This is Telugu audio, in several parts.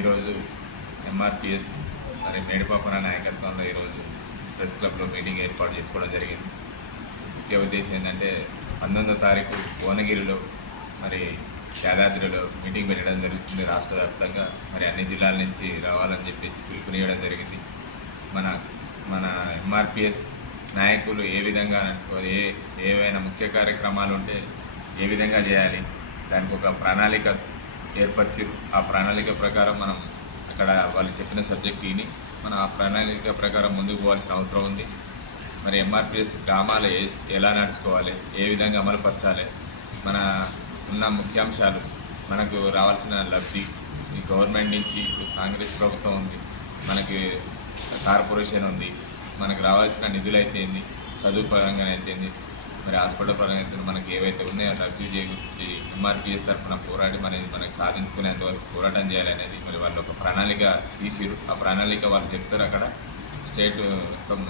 ఈరోజు ఎంఆర్పిఎస్ మరి మేడిపాపన నాయకత్వంలో ఈరోజు ప్రెస్ క్లబ్లో మీటింగ్ ఏర్పాటు చేసుకోవడం జరిగింది. ముఖ్య ఉద్దేశం ఏంటంటే పంతొమ్మిదో తారీఖు భువనగిరిలో మరి యాదాద్రిలో మీటింగ్ పెట్టడం జరుగుతుంది రాష్ట్ర వ్యాప్తంగా. మరి అన్ని జిల్లాల నుంచి రావాలని చెప్పేసి పిలుపునియడం జరిగింది. మన మన ఎంఆర్పిఎస్ నాయకులు ఏ విధంగా నడుచుకోవాలి ఏ ఏవైనా ముఖ్య కార్యక్రమాలు ఉంటే ఏ విధంగా చేయాలి? దానికి ఒక ప్రణాళిక ఏర్పరిచారు ఆ ప్రణాళిక ప్రకారం మనం అక్కడ వాళ్ళు చెప్పిన సబ్జెక్ట్ విని మనం ఆ ప్రణాళిక ప్రకారం ముందుకు పోవాల్సిన అవసరం ఉంది. మరి ఎంఆర్పిఎస్ గ్రామాలు ఎలా నడుచుకోవాలి ఏ విధంగా అమలుపరచాలి మన ఉన్న ముఖ్యాంశాలు మనకు రావాల్సిన లబ్ధి ఈ గవర్నమెంట్ నుంచి కాంగ్రెస్ ప్రభుత్వం ఉంది మనకి కార్పొరేషన్ ఉంది మనకు రావాల్సిన నిధులు అయితేంది చదువు పరంగా అయితే మరి హాస్పిటల్ పరంగా మనకి ఏవైతే ఉన్నాయో రద్దు చేకూర్చి ఎంఆర్పిఎస్ తరఫున పోరాడి అనేది మనకి సాధించుకునేంత వరకు పోరాటం చేయాలి అనేది మరి వాళ్ళు ఒక ప్రణాళిక తీసిరు ఆ ప్రణాళిక వాళ్ళు చెప్తారు అక్కడ. స్టేట్ మొత్తం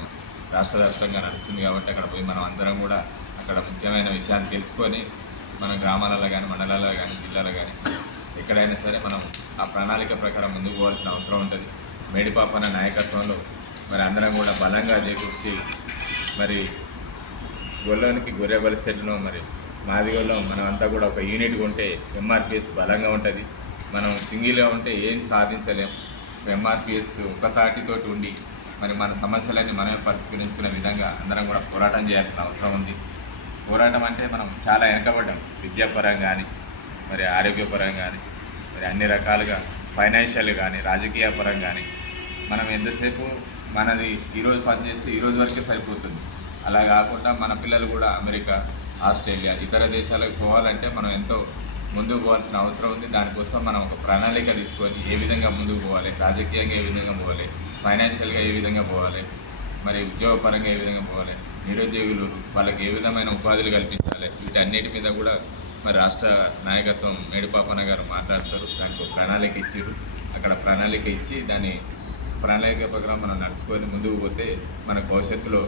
రాష్ట్ర వ్యాప్తంగా నడుస్తుంది కాబట్టి అక్కడ పోయి మనం అందరం కూడా అక్కడ ముఖ్యమైన విషయాన్ని తెలుసుకొని మన గ్రామాలలో కానీ మండలాలలో కానీ జిల్లాలో కానీ ఎక్కడైనా సరే మనం ఆ ప్రణాళిక ప్రకారం ముందుకు పోవాల్సిన అవసరం ఉంటుంది. మేడిపాపన నాయకత్వంలో మరి అందరం కూడా బలంగా చేకూర్చి మరి గొల్లోనికి గొర్రెబలి సెట్ను మరి మాదిగొల్లం మనం అంతా కూడా ఒక యూనిట్గా ఉంటే ఎంఆర్పిఎస్ బలంగా ఉంటుంది. మనం సింగిల్గా ఉంటే ఏం సాధించలేం. ఎంఆర్పిఎస్ ఒక తాటితోటి ఉండి మరి మన సమస్యలన్నీ మనమే పరిష్కరించుకునే విధంగా అందరం కూడా పోరాటం చేయాల్సిన అవసరం ఉంది. పోరాటం అంటే మనం చాలా వెనకబడ్డాం. విద్యాపరంగా కానీ మరి ఆరోగ్యపరంగా కానీ మరి అన్ని రకాలుగా ఫైనాన్షియల్ కానీ రాజకీయ పరంగా కానీ మనం ఎంతసేపు మనది ఈరోజు పనిచేస్తే ఈరోజు వరకే సరిపోతుంది. అలా కాకుండా మన పిల్లలు కూడా అమెరికా ఆస్ట్రేలియా ఇతర దేశాలకు పోవాలంటే మనం ఎంతో ముందుకు పోవాల్సిన అవసరం ఉంది. దానికోసం మనం ఒక ప్రణాళిక తీసుకొని ఏ విధంగా ముందుకు పోవాలి రాజకీయంగా ఏ విధంగా పోవాలి ఫైనాన్షియల్గా ఏ విధంగా పోవాలి మరి ఉద్యోగపరంగా ఏ విధంగా పోవాలి నిరుద్యోగులు వాళ్ళకి ఏ విధమైన ఉపాధులు కల్పించాలి వీటన్నిటి మీద కూడా మరి రాష్ట్ర నాయకత్వం మేడిపాపన్న గారు మాట్లాడతారు. దానికి ఒక ప్రణాళిక ఇచ్చారు అక్కడ ప్రణాళిక ఇచ్చి దాని ప్రణాళిక ప్రకారం మనం నడుచుకొని ముందుకు పోతే మన భవిష్యత్తులో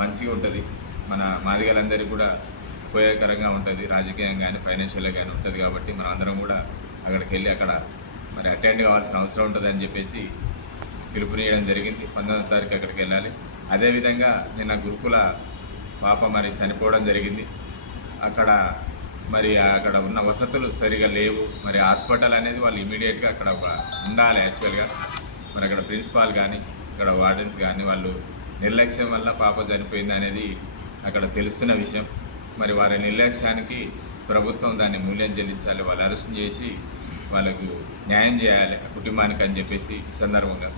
మంచిగా ఉంటుంది. మన మాదిగలందరికీ కూడా ఉపయోగకరంగా ఉంటుంది. రాజకీయంగా కానీ ఫైనాన్షియల్గా కానీ ఉంటుంది కాబట్టి మనం అందరం కూడా అక్కడికి వెళ్ళి అక్కడ మరి అటెండ్ కావాల్సిన అవసరం ఉంటుంది అని చెప్పేసి పిలుపునియడం జరిగింది. పంతొమ్మిదో తారీఖు అక్కడికి వెళ్ళాలి. అదేవిధంగా నిన్న గురుకుల పాప మరి చనిపోవడం జరిగింది. అక్కడ మరి అక్కడ ఉన్న వసతులు సరిగా లేవు. మరి హాస్పిటల్ అనేది వాళ్ళు ఇమీడియట్గా అక్కడ ఒక ఉండాలి యాక్చువల్గా. మరి అక్కడ ప్రిన్సిపాల్ కానీ ఇక్కడ వార్డెన్స్ కానీ వాళ్ళు నిర్లక్ష్యం వల్ల పాప చనిపోయింది అనేది అక్కడ తెలుస్తున్న విషయం. మరి వారి నిర్లక్ష్యానికి ప్రభుత్వం దాన్ని మూల్యం చెల్లించాలి వాళ్ళు అరెస్ట్ చేసి వాళ్ళకు న్యాయం చేయాలి కుటుంబానికి అని చెప్పేసి ఈ సందర్భంగా.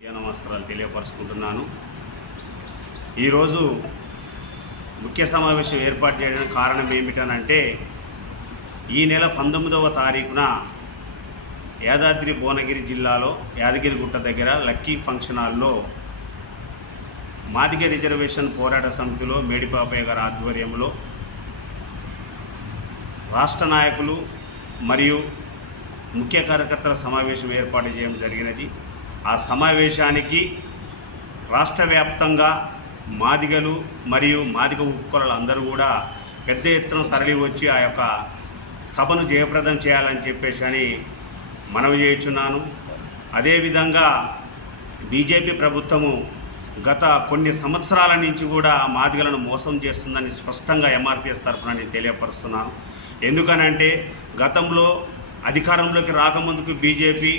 నమస్కారాలు తెలియపరుచుకుంటున్నాను. ఈరోజు ముఖ్య సమావేశం ఏర్పాటు చేయడానికి కారణం ఏమిటనంటే ఈ నెల పంతొమ్మిదవ తారీఖున యాదాద్రి భువనగిరి జిల్లాలో యాదగిరిగుట్ట దగ్గర లక్కీ ఫంక్షన్ హాల్లో మాదిగ రిజర్వేషన్ పోరాట సమితిలో మేడిపాపయ్య గారి ఆధ్వర్యంలో రాష్ట్ర నాయకులు మరియు ముఖ్య కార్యకర్తల సమావేశం ఏర్పాటు చేయడం జరిగినది. ఆ సమావేశానికి రాష్ట్ర వ్యాప్తంగా మాదిగలు మరియు మాదిగ ఉక్కులలు అందరూ కూడా పెద్ద ఎత్తున తరలివచ్చి ఆ యొక్క సభను జయప్రదం చేయాలని చెప్పేసి అని మనవి చేయుచున్నాను. అదేవిధంగా బీజేపీ ప్రభుత్వము గత కొన్ని సంవత్సరాల నుంచి కూడా మాదిగలను మోసం చేస్తుందని స్పష్టంగా ఎంఆర్పిఎస్ తరఫున నేను తెలియపరుస్తున్నాను. ఎందుకనంటే గతంలో అధికారంలోకి రాకముందుకు బీజేపీ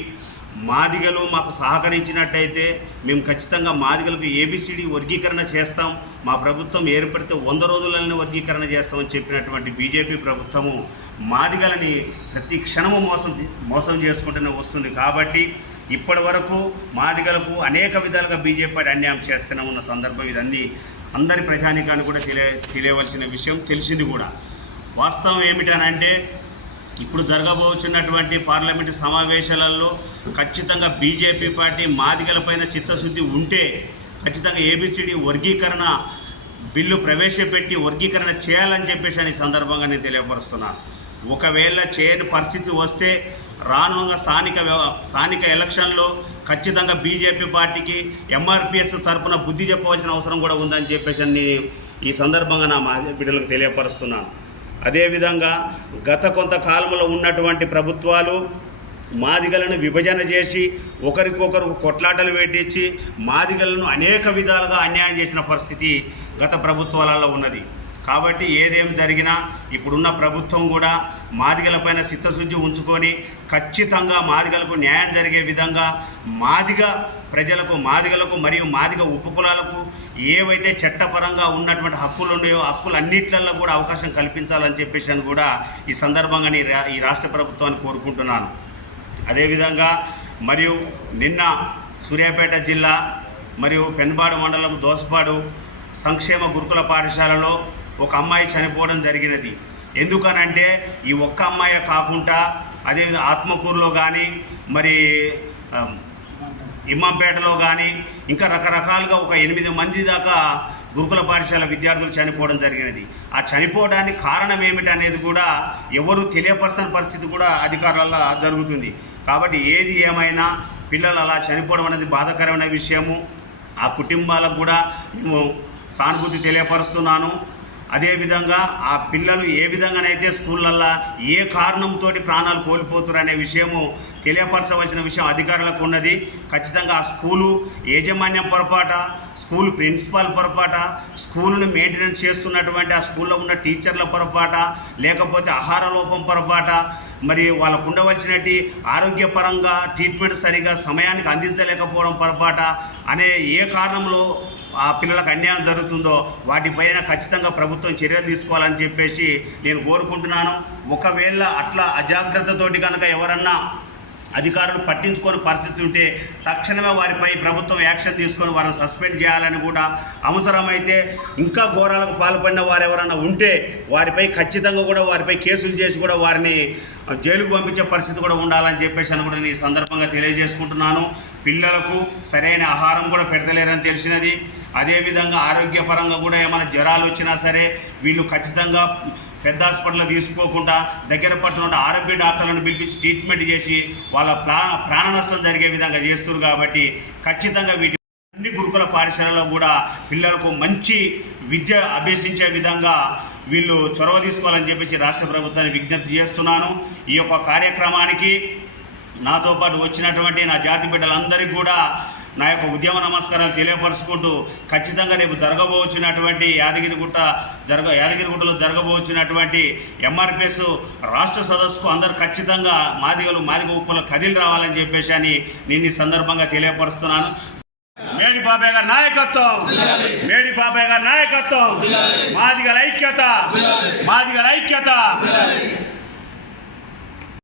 మాదిగలు మాకు సహకరించినట్టయితే మేము ఖచ్చితంగా మాదిగలకు ఏబిసిడి వర్గీకరణ చేస్తాం. మా ప్రభుత్వం ఏర్పడితే వంద రోజులనే వర్గీకరణ చేస్తామని చెప్పినటువంటి బీజేపీ ప్రభుత్వము మాదిగలని ప్రతి క్షణము మోసం మోసం చేసుకుంటూనే వస్తుంది కాబట్టి ఇప్పటి వరకు మాదిగలకు అనేక విధాలుగా బీజేపీ అన్యాయం చేస్తూనే ఉన్న సందర్భం ఇదన్నీ అందరి ప్రజానికాన్ని కూడా తెలియ తెలియవలసిన విషయం తెలిసింది కూడా. వాస్తవం ఏమిటనంటే ఇప్పుడు జరగబోచున్నటువంటి పార్లమెంటు సమావేశాలలో ఖచ్చితంగా బీజేపీ పార్టీ మాదిగలపైన చిత్తశుద్ధి ఉంటే ఖచ్చితంగా ఏబిసిడి వర్గీకరణ బిల్లు ప్రవేశపెట్టి వర్గీకరణ చేయాలని చెప్పేసి అని సందర్భంగా నేను తెలియపరుస్తున్నాను ఒకవేళ చేయని పరిస్థితి వస్తే రానున్న స్థానిక స్థానిక ఎలక్షన్లో ఖచ్చితంగా బీజేపీ పార్టీకి ఎంఆర్పిఎస్ తరపున బుద్ధి చెప్పవలసిన అవసరం కూడా ఉందని చెప్పేసి అని ఈ సందర్భంగా నా మా బిడ్డలకు తెలియపరుస్తున్నాను అదేవిధంగా గత కొంతకాలంలో ఉన్నటువంటి ప్రభుత్వాలు మాదిగలను విభజన చేసి ఒకరికొకరు కొట్లాటలు పెట్టించి మాదిగలను అనేక విధాలుగా అన్యాయం చేసిన పరిస్థితి గత ప్రభుత్వాలలో ఉన్నది. కాబట్టి ఏదేం జరిగినా ఇప్పుడున్న ప్రభుత్వం కూడా మాదిగలపైన చిత్తశుద్ధి ఉంచుకొని ఖచ్చితంగా మాదిగలకు న్యాయం జరిగే విధంగా మాదిగ ప్రజలకు మాదిగలకు మరియు మాదిగ ఉపకులాలకు ఏవైతే చట్టపరంగా ఉన్నటువంటి హక్కులు ఉన్నాయో హక్కులన్నిట్లలో కూడా అవకాశం కల్పించాలని చెప్పేసి అని కూడా ఈ సందర్భంగా రా- ఈ రాష్ట్ర ప్రభుత్వాన్ని కోరుకుంటున్నాను. అదేవిధంగా మరియు నిన్న సూర్యాపేట జిల్లా మరియు పెన్బాడు మండలం దోసపాడు సంక్షేమ గురుకుల పాఠశాలలో ఒక అమ్మాయి చనిపోవడం జరిగినది. ఎందుకనంటే ఈ ఒక్క అమ్మాయి కాకుండా అదేవిధంగా ఆత్మకూరులో కానీ మరి ఇమ్మంపేటలో కానీ ఇంకా రకరకాలుగా ఒక ఎనిమిది మంది దాకా గురుకుల పాఠశాల విద్యార్థులు చనిపోవడం జరిగినది. ఆ చనిపోవడానికి కారణం ఏమిటనేది కూడా ఎవరు తెలియపరచని పరిస్థితి కూడా అధికారులలో జరుగుతుంది. కాబట్టి ఏది ఏమైనా పిల్లలు అలా చనిపోవడం అనేది బాధాకరమైన విషయము. ఆ కుటుంబాలకు కూడా మేము సానుభూతి తెలియపరుస్తున్నాను. అదేవిధంగా ఆ పిల్లలు ఏ విధంగానైతే స్కూళ్ళల్లో ఏ కారణంతో ప్రాణాలు కోల్పోతున్నారు అనే విషయము తెలియపరచవలసిన విషయం అధికారులకు ఉన్నది. ఖచ్చితంగా ఆ స్కూలు యాజమాన్యం పొరపాట స్కూల్ ప్రిన్సిపాల్ పొరపాట స్కూల్ను మెయింటెనెన్స్ చేస్తున్నటువంటి ఆ స్కూల్లో ఉన్న టీచర్ల పొరపాట లేకపోతే ఆహార లోపం పొరపాట మరి వాళ్ళకు ఉండవలసినటి ఆరోగ్యపరంగా ట్రీట్మెంట్ సరిగా సమయానికి అందించలేకపోవడం పొరపాట అనే ఏ కారణంలో ఆ పిల్లలకు అన్యాయం జరుగుతుందో వాటిపైన ఖచ్చితంగా ప్రభుత్వం చర్యలు తీసుకోవాలని చెప్పేసి నేను కోరుకుంటున్నాను. ఒకవేళ అట్లా అజాగ్రత్తతోటి కనుక ఎవరన్నా అధికారులు పట్టించుకొని పరిస్థితి ఉంటే తక్షణమే వారిపై ప్రభుత్వం యాక్షన్ తీసుకొని వారిని సస్పెండ్ చేయాలని కూడా అవసరమైతే ఇంకా ఘోరాలకు పాల్పడిన వారు ఎవరైనా ఉంటే వారిపై ఖచ్చితంగా కూడా వారిపై కేసులు చేసి కూడా వారిని జైలుకు పంపించే పరిస్థితి కూడా ఉండాలని చెప్పేసి అని కూడా నేను ఈ సందర్భంగా తెలియజేసుకుంటున్నాను. పిల్లలకు సరైన ఆహారం కూడా పెడతలేరని తెలిసినది. అదేవిధంగా ఆరోగ్యపరంగా కూడా ఏమైనా జ్వరాలు వచ్చినా సరే వీళ్ళు ఖచ్చితంగా పెద్ద హాస్పిటల్లో తీసుకోకుండా దగ్గర పట్టిన ఆరోగ్య డాక్టర్లను పిలిపించి ట్రీట్మెంట్ చేసి వాళ్ళ ప్రాణ ప్రాణ నష్టం జరిగే విధంగా చేస్తున్నారు కాబట్టి ఖచ్చితంగా వీటి అన్ని గురుకుల పాఠశాలలో కూడా పిల్లలకు మంచి విద్య అభ్యసించే విధంగా వీళ్ళు చొరవ తీసుకోవాలని చెప్పేసి రాష్ట్ర ప్రభుత్వాన్ని విజ్ఞప్తి చేస్తున్నాను. ఈ యొక్క కార్యక్రమానికి నాతో పాటు వచ్చినటువంటి నా జాతి బిడ్డలందరికీ కూడా నా యొక్క ఉద్యమ నమస్కారాలు తెలియపరుచుకుంటూ ఖచ్చితంగా రేపు జరగబోచున్నటువంటి యాదగిరిగుట్ట జరగ యాదగిరిగుట్టలో జరగబోచున్నటువంటి ఎంఆర్పిఎస్ రాష్ట్ర సదస్సుకు అందరు ఖచ్చితంగా మాదిగలు మాదిగ ఉప్పులు కదిలి రావాలని చెప్పేసి అని నేను ఈ సందర్భంగా తెలియపరుస్తున్నాను. మేడి బాబాయ్ గారి నాయకత్వం మేడి బాబాయ్ గారి నాయకత్వం మాదిగల ఐక్యత మాదిగల ఐక్యత